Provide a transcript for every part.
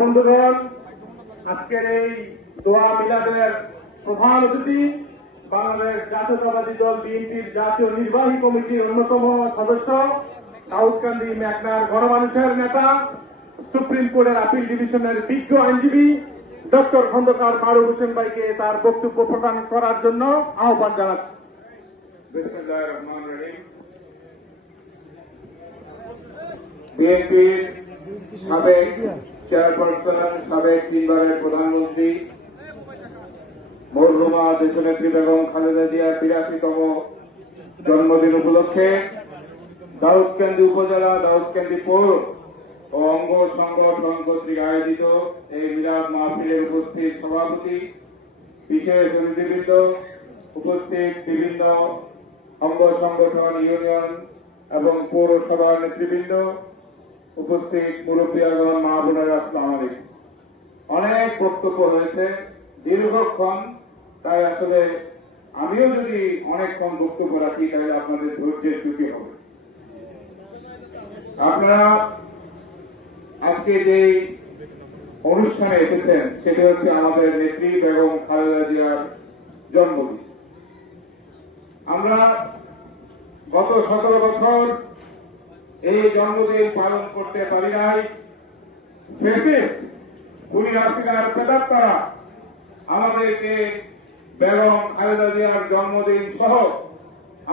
বন্ধুগণ, আজকের এই দোয়া মিলাদের প্রধান অতিথি বাংলাদেশ জাতীয়তাবাদী দল বিএনপির জাতীয় নির্বাহী কমিটির অন্যতম সদস্য, দাউদকান্দি মেঘনার গণমানুষের নেতা, সুপ্রিম কোর্টের আপিল ডিভিশনের বিজ্ঞ আইনজীবী ডক্টর খন্দকার ফারুক হোসেন ভাইকে তার বক্তব্য প্রদান করার জন্য আহ্বান জানাচ্ছি। বিএনপির সাবেক চেয়ারপারসন, সাবেক তিনবারের প্রধানমন্ত্রী মরহুমা দেশনেত্রী বেগম খালেদা জিয়ার ৮২তম জন্মদিন উপলক্ষে দাউদকান্দি উপজেলা, দাউদকান্দি পৌর ও অঙ্গ সংগঠন কর্তৃক আয়োজিত এই মিলাদ মাহফিলের উপস্থিত সভাপতি, বিশেষ অতিথিবৃন্দ, উপস্থিত বিভিন্ন অঙ্গ সংগঠন, ইউনিয়ন এবং পৌরসভার নেতৃবৃন্দ, উপস্থিত মুরব্বীগণ, মা বোনেরা, আসসালামু আলাইকুম। অনেক বক্তব্য হয়েছে দীর্ঘক্ষণ, তাই আসলে আমিও যদি অনেকক্ষণ বক্তব্য রাখি তাহলে আপনাদের ধৈর্যের ত্রুটি হবে। আপনারা আজকে যে অনুষ্ঠানে এসেছেন সেটি হচ্ছে আমাদের নেত্রী বেগম খালেদা জিয়ার জন্মদিন। আমরা গত 17 বছর এই জন্মদিন পালন করতে পারি নাই। খুনি হাসিনার প্রেতাত্মারা আমাদেরকে বেগম খালেদা জিয়ার জন্মদিন সহ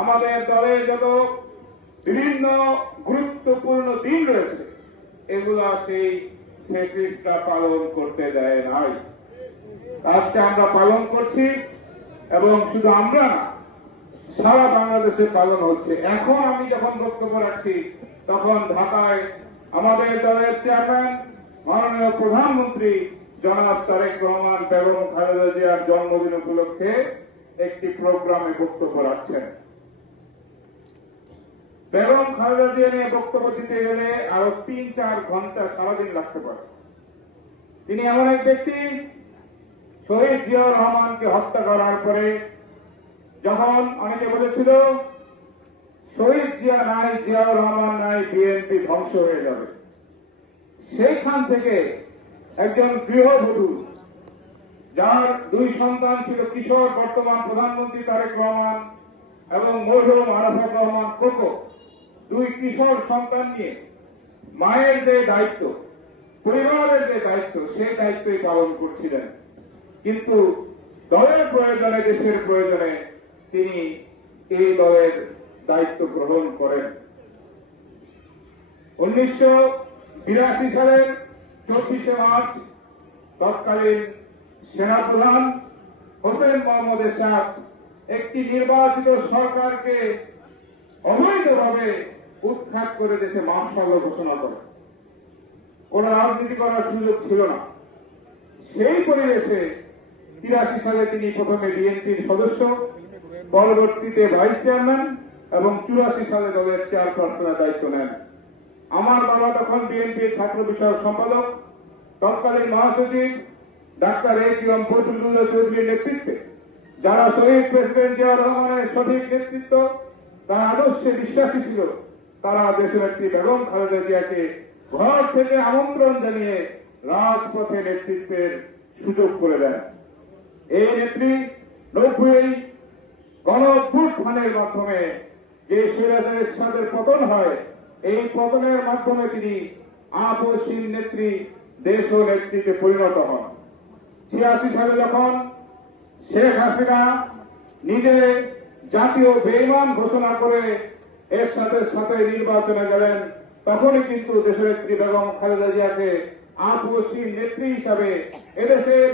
আমাদের দলে যত বিভিন্ন গুরুত্বপূর্ণ দিন রয়েছে এগুলা সেই ফেসিস্টরা পালন করতে দেয় নাই। আজকে আমরা পালন করছি এবং শুধু আমরা না, সারা বাংলাদেশে পালন হচ্ছে। এখন আমি যখন বক্তব্য রাখছি তখন ঢাকায় আমাদের দলের চেয়ারম্যান মাননীয় প্রধানমন্ত্রী জনাব তারেক রহমান বেগম খালেদা জিয়ার জন্মদিন উপলক্ষে একটি প্রোগ্রামে বক্তব্য রাখছেন। বেগম খালেদা জিয়া নিয়ে বক্তব্য দিতে গেলে আরো ৩-৪ ঘন্টা সারাদিন লাগতে পারে। তিনি এমন এক ব্যক্তি, শহীদ জিয়াউর রহমানকে হত্যা করার পরে যখন অনেকে বলেছিল শহীদ জিয়া নাই, জিয়াউর রহমান নাই, বিএনপি ধ্বংস হয়ে যাবে, সেইখান থেকে একজন গৃহবধূ যার 2 সন্তান ছিল, কিশোর বর্তমান প্রধানমন্ত্রী তারেক রহমান এবং মরহুম আরাফাত রহমান কোকো, 2 কিশোর সন্তান নিয়ে মায়ের যে দায়িত্ব, পরিবারের যে দায়িত্ব, সেই দায়িত্বই পালন করছিলেন। কিন্তু দলের প্রয়োজনে, দেশের প্রয়োজনে তিনি এই দলের দায়িত্ব গ্রহণ করেন। 1982 সালের 24শে মার্চ তৎকালীন সেনাপ্রধান হোসেন মোহাম্মদ এরশাদ একটি নির্বাচিত সরকারকে অবৈধভাবে উৎখাত করে দেশে মার্শাল ল ঘোষণা করেন। কোন রাজনীতি করার সুযোগ ছিল না। সেই পরিবেশে 83 সালে তিনি প্রথমে বিএনপির সদস্য, পরবর্তীতে ভাইস চেয়ারম্যান এবং 84 সালে দলের চেয়ারপারসনের দায়িত্ব নেন। আমার বাবা তখন বিএনপির ছাত্র বিষয়ক সম্পাদক, তৎকালীন মহাসচিব ডাক্তার এ.কে.এম. ফজলুল্লাহ চৌধুরীর নেতৃত্বে যারা শহীদ প্রেসিডেন্ট জিয়াউর রহমানের সঠিক নেতৃত্ব, তার আদর্শে বিশ্বাসী ছিল, তারা দেশনেত্রী বেগম খালেদা জিয়াকে ঘর থেকে আমন্ত্রণ জানিয়ে রাজপথে নেতৃত্বের সুযোগ করে দেন। এই নেত্রী 90 গণ-অভ্যুত্থানের মাধ্যমে যে স্বৈরাচার এরশাদের পতন হয়, এই পতনের মাধ্যমে তিনি আপসহীন নেত্রী, দেশ ও নেত্রীতে পরিণত হন। 86 সালে যখন শেখ হাসিনা নিজে জাতীয় বেঈমান ঘোষণা করে এরশাদের সাথে নির্বাচনে গেলেন, তখনই কিন্তু দেশনেত্রী বেগম খালেদা জিয়াকে আপসহীন নেত্রী হিসাবে এদেশের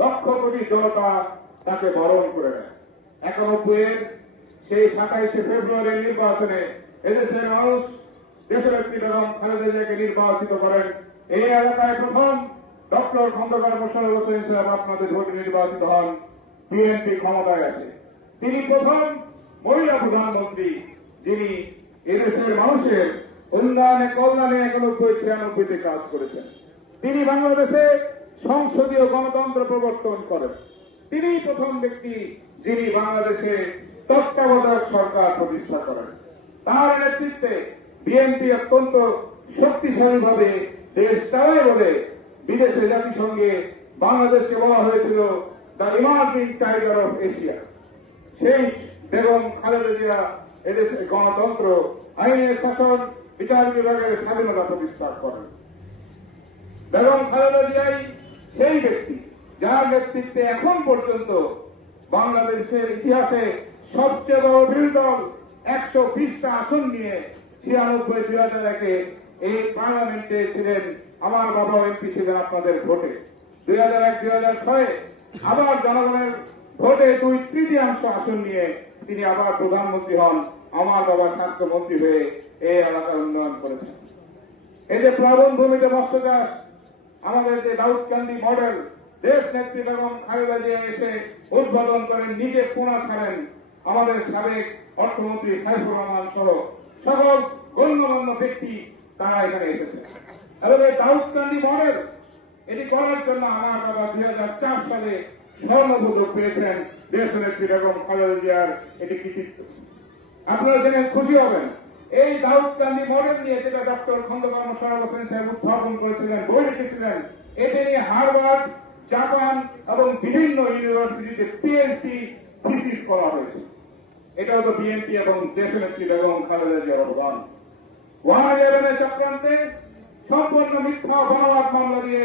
লক্ষ কোটি জনতা তাকে বরণ করে নেয়। 91 সেই 27শে ফেব্রুয়ারির নির্বাচনে এদেশের মানুষ দেশনেত্রী বেগম খালেদা জিয়াকে নির্বাচিত করেন। এই এলাকায় প্রথম ডক্টর খন্দকার মোশাররফ হোসেন সাহেব আপনাদের ভোটে নির্বাচিত হন। বিএনপি ক্ষমতায় আছে। তিনি প্রথম মহিলা প্রধানমন্ত্রী যিনি এদেশের মানুষের উন্নয়নে, কল্যাণে 91-96-তে কাজ করেছেন। তিনি বাংলাদেশে সংসদীয় গণতন্ত্র প্রবর্তন করেন। তিনি প্রথম ব্যক্তি যিনি বাংলাদেশে তত্ত্বাবধায়ক সরকার প্রতিষ্ঠা করেন। তার নেতৃত্বে বিএনপি অত্যন্ত শক্তিশালীভাবে দেশ চালায় বলে বিদেশে জাতিসংঘে বাংলাদেশকে বলা হয়েছিল the emerging tiger of Asia. সেই বেগম খালেদা জিয়া এদেশে গণতন্ত্র, আইনের শাসন, বিচার বিভাগের স্বাধীনতা প্রতিষ্ঠা করেন। বেগম খালেদা জিয়াই সেই ব্যক্তি যার নেতৃত্বে এখন পর্যন্ত বাংলাদেশের ইতিহাসে সবচেয়ে বড় বিরোধী দল 120টা আসন নিয়ে 96-2001 এই পার্লামেন্টে ছিলেন। আমার বাবা এমপি ছিলেন আপনাদের ভোটে। 2001-2006 আবার জনগণের ভোটে 2/3 আসন নিয়ে তিনি আবার প্রধানমন্ত্রী হন। আমার বাবা স্বাস্থ্যমন্ত্রী হয়ে এই এলাকার উন্নয়ন করেছেন। এই যে প্লাবন ভূমিতে মৎস্য চাষ, আমাদের যে দাউদকান্দি মডেল, দেশ নেত্রী বেগম খালেদা জিয়া এসে উদ্বোধন করেন, নিজে পোনা ছাড়েন। আমাদের সাবেক অর্থমন্ত্রী সাইফুর রহমান সহ সকল গণ্যমান্য ব্যক্তি তারা এখানে এসেছে। এবং এই দাউদকান্দি মডেল এটি করার জন্য আমার বাবা 2004 সালে স্বর্ণপদক পেয়েছেন। দেশ নেত্রী বেগম খালেদা জিয়ার এটি কৃতিত্ব। আপনারা জেনে খুশি হবেন, এই দাউদকান্দি মডেল নিয়ে যেটা ডক্টর খন্দকার মোশাররফ হোসেন সাহেব উদ্ভাবন করেছিলেন, বই লিখেছিলেন, এতে নিয়ে হার্ভার্ড, জাপান এবং বিভিন্ন ইউনিভার্সিটিতে পিএইচডি থিসিস করা হয়েছে। এটাও তো বিএনপি এবং দেশনেত্রী বেগম খালেদা জিয়ার অবদান। 111 চক্রান্তে সম্পূর্ণ মিথ্যা বানোয়াট মামলা দিয়ে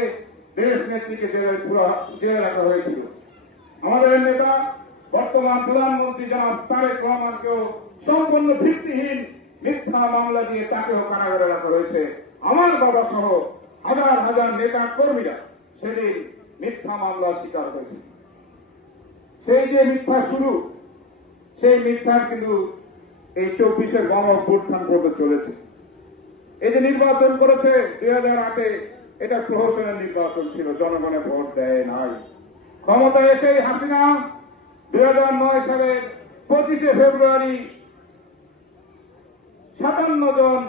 দেশ নেত্রীকে জেলে রাখা হয়েছিল। আমাদের নেতা বর্তমান প্রধানমন্ত্রী জনাব তারেক রহমানকেও সম্পূর্ণ ভিত্তিহীন মিথ্যা মামলা দিয়ে তাকেও কারাগারে রাখা হয়েছে। আমার বাবা সহ হাজার হাজার নেতা কর্মীরা সেদিন মিথ্যা মামলার শিকার হয়েছে। সেই যে মিথ্যা শুরু, সেই মিথ্যার কিন্তু এই 24-এর গণ অভ্যুত্থান পর্যন্ত চলেছে। এই যে নির্বাচন করেছে 2008-এ, এটা প্রহসনের নির্বাচন ছিল, জনগণে ভোট দেয় নাই। ক্ষমতায় এসেই হাসিনা 2009 সালের 25 ফেব্রুয়ারি 57 জন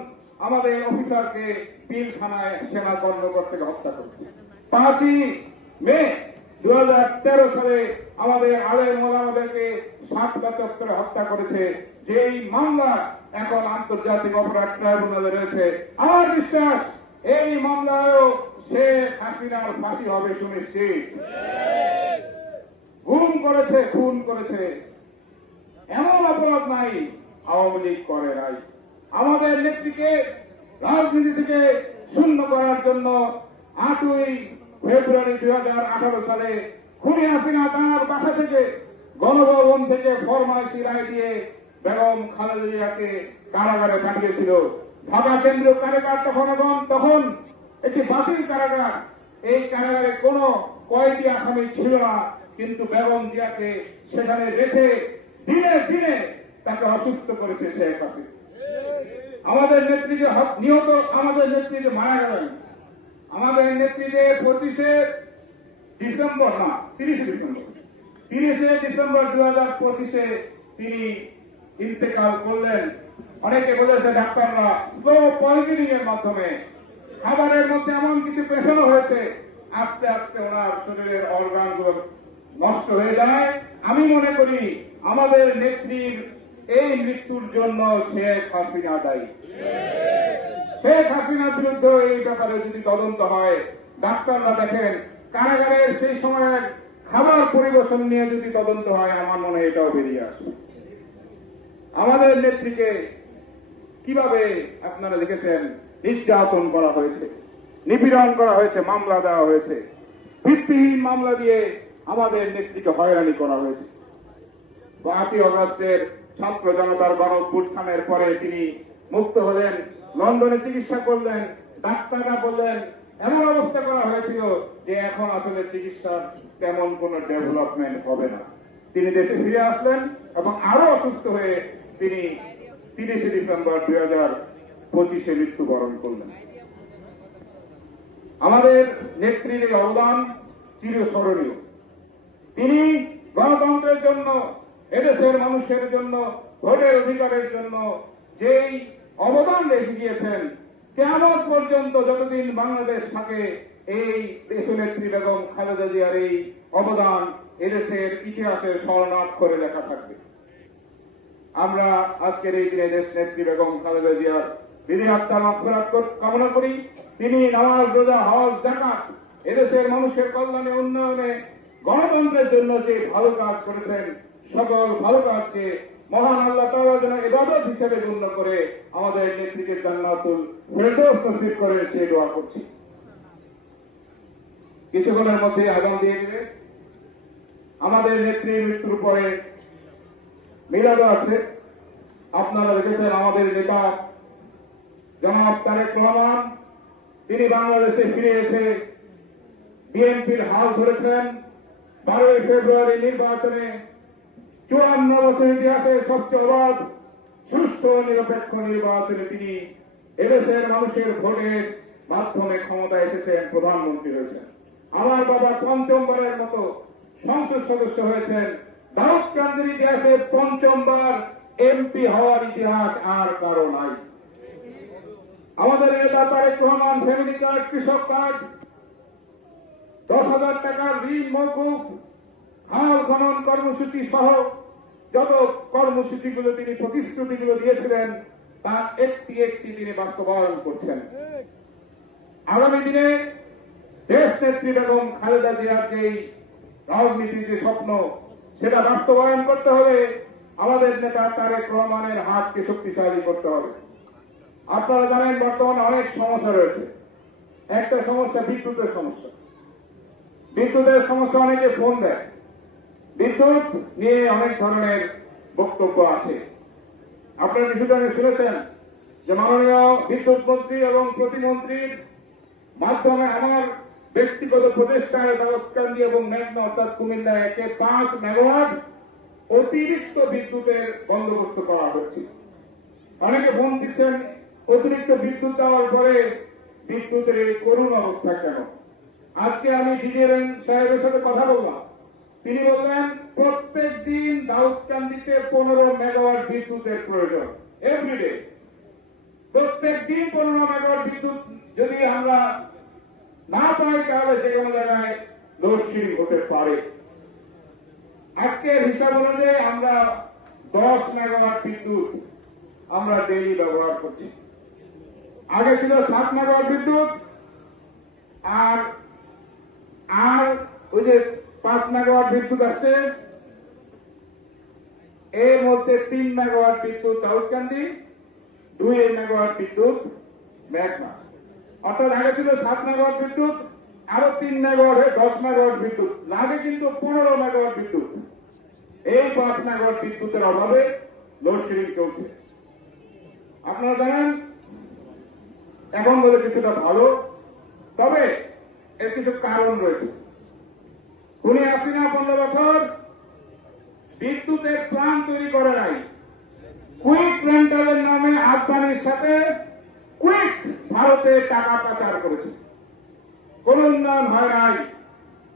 আমাদের অফিসারকে পিলখানায় সেনা কর্মকর্তাকে হত্যা করেছে। 5ই মে 2013 সালে আমাদের আলেম ওলামাদেরকে 7 হত্যা করেছে। যেই মামলা এখন আন্তর্জাতিক অপরাধ ট্রাইব্যুনালে রয়েছে। আমার বিশ্বাস এই মামলায়ও শেখ হাসিনার ফাঁসি হবে সুনিশ্চিত। গুম করেছে, খুন করেছে, এমন অপরাধ নাই আওয়ামী লীগ করে নাই। আমাদের নেত্রীকে রাজনীতি থেকে শূন্য করার জন্য 8ই ফেব্রুয়ারি 2018 সালে খুনি হাসিনা তার বাসা থেকে, গণভবন থেকে ফরমাইশি রায় দিয়ে বেগম খালেদা জিয়াকে কারাগারে পাঠিয়েছিল। ঢাকা কেন্দ্রীয় কারাগার তখন একটি বাতিল কারাগার। এই কারাগারে কোন কয়েদি আসামি ছিল না, কিন্তু বেগম জিয়াকে সেখানে রেখে দিনে দিনে তাকে অসুস্থ করেছে শেখ হাসিনা। আমাদের নেত্রী যে নিহত, আমাদের নেত্রী যে মারা গেলেন, আমাদের নেত্রী যে 25 ডিসেম্বর 2025 তিনি ইন্তেকাল করলেন। অনেকে বলেছে ডাক্তাররা স্লো পয়জনিং এর মাধ্যমে, খাবারের মধ্যে এমন কিছু পেশানো হয়েছে, আস্তে আস্তে ওনার শরীরের অর্গান গুলো নষ্ট হয়ে যায়। আমি মনে করি আমাদের নেত্রীর এই মৃত্যুর জন্য শেখ হাসিনা দায়ী। শেখ হাসিনার বিরুদ্ধে এই ব্যাপারে যদি তদন্ত হয়, ডাক্তাররা দেখেন কারাগারের সেই সময়ের খাবার পরিবেশন নিয়ে যদি তদন্ত হয়, আমার মনে হয় এটাও বেরিয়ে আসবে। আমাদের নেত্রীকে কিভাবে আপনারা দেখেছেন নির্যাতন করা হয়েছে, নিপীড়ন করা হয়েছে, মামলা দেওয়া হয়েছে, ভিত্তিহীন মামলা দিয়ে আমাদের নেত্রীকে হয়রানি করা হয়েছে। 5ই আগস্টের ছাত্র জনতার গণ অভ্যুত্থানের পরে তিনি মুক্ত হলেন, লন্ডনে চিকিৎসা করলেন। ডাক্তাররা বললেন, এমন অবস্থা করা হয়েছিল যে এখন আসলে চিকিৎসার তেমন কোন ডেভেলপমেন্ট হবে না। তিনি দেশে ফিরে আসলেন এবং আরো অসুস্থ হয়ে তিনি 30 ডিসেম্বর 2025 মৃত্যুবরণ করলেন। আমাদের নেত্রীর এই অবদান চিরস্মরণীয়। তিনি গণতন্ত্রের জন্য, এদেশের মানুষের জন্য, ভোটের অধিকারের জন্য যেই অবদান রেখে গিয়েছেন, কিয়ামত পর্যন্ত যতদিন বাংলাদেশ থাকে, এই দেশনেত্রী বেগম খালেদা জিয়ার এই অবদান এদেশের ইতিহাসে স্মরণাক্ষরে লেখা থাকবে। আমরা আজকের এই দিনে দেশ নেত্রী বেগম খালেদা জিয়ার বিধি আত্মার মাগফিরাত কামনা করি। তিনি নামাজ, রোজা, হজ, যাকাত এদেশের মানুষের কল্যাণে, উন্নয়নে, গণতন্ত্রের জন্য যে ভালো কাজ করেছেন, সকল ভালো কাজকে মহান আল্লাহ তাআলা যেন ইবাদত হিসেবে গণ্য করে আমাদের নেত্রীকে জান্নাতুল ফেরদৌস নসিব করে সে দোয়া করছি। কিছুক্ষণের মধ্যে আগাম দিয়ে দিবে। আমাদের নেত্রীর মৃত্যুর পরে মিলাদও আছে। আপনারা দেখেছেন আমাদের নেতা জনাব তারেক রহমান, তিনি বাংলাদেশে ফিরে এসে বিএনপির হাল ধরেছেন। 12ই ফেব্রুয়ারি নির্বাচনে 54 বছর ইতিহাসে সবচেয়ে অবাধ, সুষ্ঠু ও নিরপেক্ষ নির্বাচনে তিনি এদেশের মানুষের ভোটের মাধ্যমে ক্ষমতায় এসেছেন, প্রধানমন্ত্রী হয়েছেন। আমার বাবা পঞ্চমবারের মতো সংসদ সদস্য হয়েছেন। দাউদকান্দির ইতিহাসে পঞ্চমবার এমপি হওয়ার ইতিহাস আর কারো নাই। আমাদের নেতা তারেক রহমান ফ্যামিলি কার্ড, কৃষক কার্ড, 10,000 টাকার ঋণ মওকুফ, খাল খনন কর্মসূচি সহ যত কর্মসূচিগুলো তিনি প্রতিশ্রুতিগুলো দিয়েছিলেন তার একটি একটি তিনি বাস্তবায়ন করছেন। আগামী দিনে দেশ নেত্রী বেগম খালেদা জিয়ার যেই রাজনীতির যে স্বপ্ন, সেটা বাস্তবায়ন করতে হলে আমাদের নেতা তারেক রহমানের হাতকে শক্তিশালী করতে হবে। আপনারা জানেন বর্তমানে অনেক সমস্যা রয়েছে। একটা সমস্যা বিদ্যুতের সমস্যা। বিদ্যুতের সমস্যা অনেকে ফোন দেয়, বিদ্যুৎ নিয়ে অনেক ধরনের বক্তব্য আছে। আপনারা কিছুটা শুনেছেন যে মাননীয় বিদ্যুৎ মন্ত্রী এবং প্রতিমন্ত্রীর মাধ্যমে আমার ব্যক্তিগত প্রচেষ্টায় দাউদকান্দি এবং মেঘনা অর্থাৎ কুমিল্লা একে 5 মেগাওয়াট অতিরিক্ত বিদ্যুতের বন্দোবস্ত করা হচ্ছে। অনেকে ফোন দিচ্ছেন, অতিরিক্ত বিদ্যুৎ দেওয়ার পরে বিদ্যুতের এই করুণ অবস্থা কেন? আজকে আমি ডিজেএন সাহেবের সাথে কথা বললাম। তিনি বললেন প্রত্যেক দিন দাউদকান্দিতে 15 মেগাওয়াট বিদ্যুতের প্রয়োজন, এভরিডে। প্রত্যেক দিন 15 মেগাওয়াট বিদ্যুৎ যদি আমরা না পাই তাহলে যে কোনো জায়গায় লোডশেডিং হতে পারে। আজকের হিসাব অনুযায়ী আমরা 10 মেগাওয়াট বিদ্যুৎ আমরা ডেইলি ব্যবহার করছি। আগে ছিল 7 মেগাওয়াট বিদ্যুৎ, আর ওই যে 5 মেগাওয়াট বিদ্যুৎ আসছে, এর মধ্যে 3 মেগাওয়াট বিদ্যুৎ দাউদকান্দি, 2 মেগাওয়াট বিদ্যুৎ মেঘনা। অর্থাৎ আগে ছিল 7 মেগাওয়াট বিদ্যুৎ, আরো 3 মেগাওয়াট 10 মেগাওয়াট বিদ্যুৎ লাগে, কিন্তু 15 মেগাওয়াট বিদ্যুৎ। এই 5 মেগাওয়াট বিদ্যুতের অভাবে লোডশেডিং চলছে। আপনারা জানেন এখন বলে কিছুটা ভালো, তবে এর কিছু কারণ রয়েছে। খুনি হাসিনা 15 বছর বিদ্যুতের প্ল্যান তৈরি করে নাই। কুইক রেন্টালের নামে আফগানির সাথে কুইক ভারতে টাকা পাচার করেছে। কোন উন্নয়ন হয় নাই।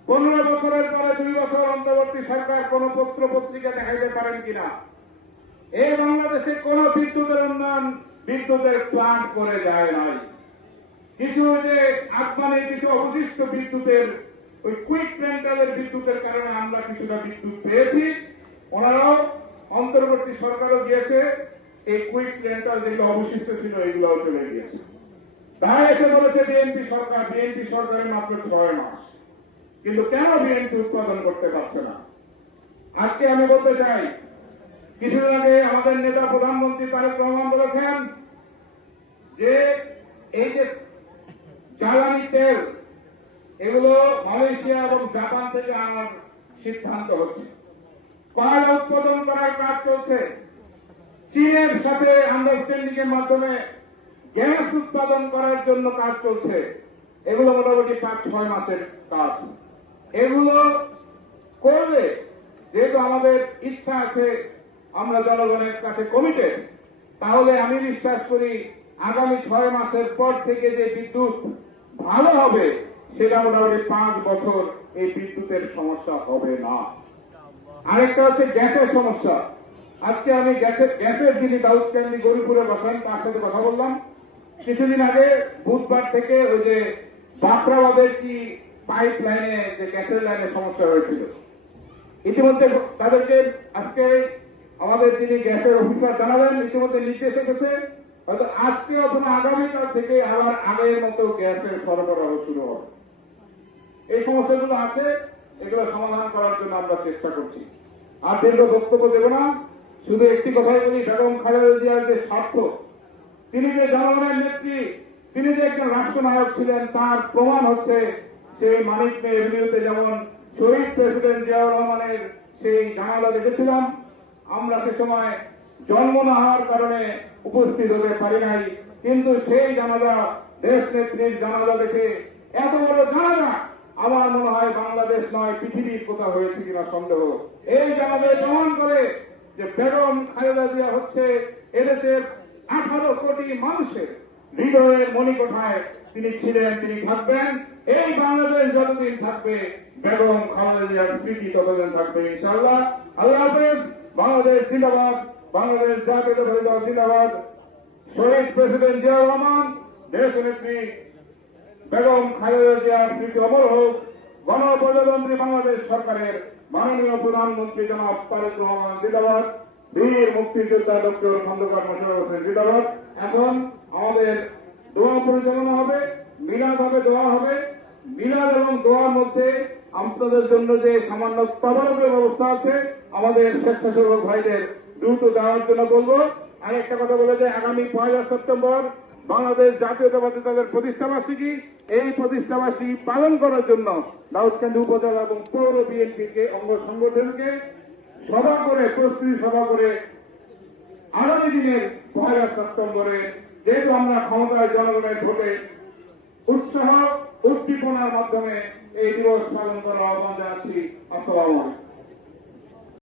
15 বছরের পরে 2 বছর অন্তর্বর্তী সরকার কোন পত্র পত্রিকা দেখাইতে পারেন কিনা? এই বাংলাদেশে কোন বিদ্যুতের উন্নয়ন, বিদ্যুতের প্ল্যান্ট করে যায় নাই। কিছু যে আফগানের কিছু অবশিষ্ট বিদ্যুতের ওই কুইক রেন্টালের বিদ্যুতের কারণে আমরা কিছুটা বিদ্যুৎ পেয়েছি। ওনারাও অন্তর্বর্তী সরকারও দিয়েছে, এই কুইক রেন্টাল যেগুলো অবশিষ্ট ছিল এগুলোও চলে গিয়েছে। তাই এসে বলেছে বিএনপি সরকার, বিএনপি সরকারের মাত্র 6 মাস, কিন্তু কেন বিএনপি উৎপাদন করতে পারছে না? আজকে আমি বলতে চাই, কিছুদিন আগে আমাদের নেতা প্রধানমন্ত্রী তারেক রহমান বলেছেন যে এই যে জ্বালানি তেল, এগুলো মালয়েশিয়া এবং জাপান থেকে আনার সিদ্ধান্ত হচ্ছে। কয়লা উৎপাদন করার কাজ চলছে। চীনের সাথে আন্ডারস্ট্যান্ডিং এর মাধ্যমে গ্যাস উৎপাদন করার জন্য কাজ চলছে। এগুলো মোটামুটি 5-6 মাসের কাজ। এগুলো করলে যেহেতু আমাদের ইচ্ছা আছে, আমরা জনগণের কাছে কমিটেড, তাহলে আমি বিশ্বাস করি আগামী 6 মাসের পর থেকে যে বিদ্যুৎ ভালো হবে, সেটা মোটামুটি 5 বছর এই বিদ্যুতের সমস্যা হবে না। আরেকটা হচ্ছে গ্যাসের সমস্যা। আজকে আমি গ্যাসের যিনি দাউদকান্দি গরিপুরে বসেন তার সাথে কথা বললাম। কিছুদিন আগে বুধবার থেকে ওই যে বাঁকড়াবাদের কি পাইপ লাইনে যে গ্যাসের লাইনে সমস্যা হয়েছিল, ইতিমধ্যে তাদেরকে আজকে আমাদের যিনি গ্যাসের অফিসার জানালেন ইতিমধ্যে নির্দেশ এসেছে, হয়তো আজকে অথবা আগামীকাল থেকে আবার আগের মতো গ্যাসের সরবরাহ শুরু হবে। এই সমস্যাগুলো আছে, এগুলো সমাধান করার জন্য আমরা চেষ্টা করছি। আর দীর্ঘ বক্তব্য দেব না, শুধু একটি কথাই বলি, বেগম খালেদা জিয়ার যে স্বার্থ, তিনি যে জনগণের নেত্রী, তিনি যে একজন রাষ্ট্রনায়ক ছিলেন, তার প্রমাণ হচ্ছে সেই মানিক মে এভিনিউতে যেমন শহীদ প্রেসিডেন্ট জিয়াউর রহমানের সেই জানাজা দেখেছিলাম, আমরা সে সময় জন্ম না হওয়ার কারণে উপস্থিত হতে পারি নাই, কিন্তু সেই জানাজা, দেশ নেত্রীর জানাজা দেখে এত বড় জানাজা আমার মনে হয় বাংলাদেশ নয় পৃথিবীর কোথাও হয়েছে কিনা সন্দেহ। এই জানাজায় প্রমাণ করে যে বেগম খালেদা জিয়া হচ্ছে এদেশের 18 কোটি মানুষের হৃদয়ের মণিকোঠায় তিনি ছিলেন, তিনি থাকবেন। এই বাংলাদেশ যতদিন থাকবে, বেগম খালেদা জিয়ার স্মৃতি ততদিন থাকবে ইনশাআল্লাহ। আল্লাহ হাফেজ। বাংলাদেশ জিন্দাবাদ, বাংলাদেশ জাতীয়তাবাদী দল জিন্দাবাদ। শহীদ প্রেসিডেন্ট জিয়াউর রহমান, দেশ নেত্রী বেগম খালেদা জিয়ার স্মৃতি অমর হোক। গণপ্রজাতন্ত্রী বাংলাদেশ সরকারের মাননীয় প্রধানমন্ত্রী জনাব তারেক রহমান জিন্দাবাদ। বীর মুক্তিযোদ্ধা ডক্টর খন্দকার মোশাররফ হোসেন জিন্দাবাদ। এখন আমাদের দোয়া পরিচালনা হবে, মিলাদ হবে, দোয়া হবে। মিলাদ এবং দোয়ার মধ্যে আপনাদের জন্য যে সামান্য তদারকের ব্যবস্থা আছে, আমাদের স্বেচ্ছাসেবক ভাইদের দ্রুত দেওয়ার জন্য বলবো। আরেকটা কথা বলে যে আগামী 1 সেপ্টেম্বর বাংলাদেশ জাতীয়তাবাদী দলের প্রতিষ্ঠাবার্ষিকী, এই প্রতিষ্ঠাবার্ষিকী পালন করার জন্য দাউদকান্দি উপজেলা এবং পৌর বিএনপিকে অঙ্গ সংগঠনকে সভা করে, প্রস্তুতি সভা করে আগামী দিনের 1 সেপ্টেম্বরে, যেহেতু আমরা ক্ষমতায় জনগণের ভোটে উৎসাহ উদ্দীপনার মাধ্যমে এই দিবস পালন করার আহ্বান জানাচ্ছি। আসসালামু আলাইকুম।